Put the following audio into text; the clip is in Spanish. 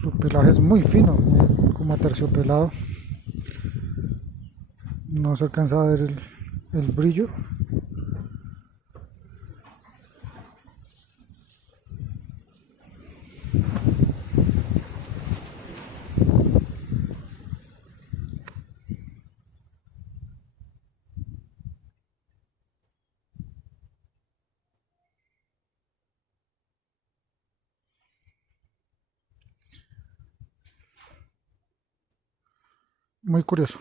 Su pelaje es muy fino, como aterciopelado. No se alcanza a ver el brillo. Muy curioso.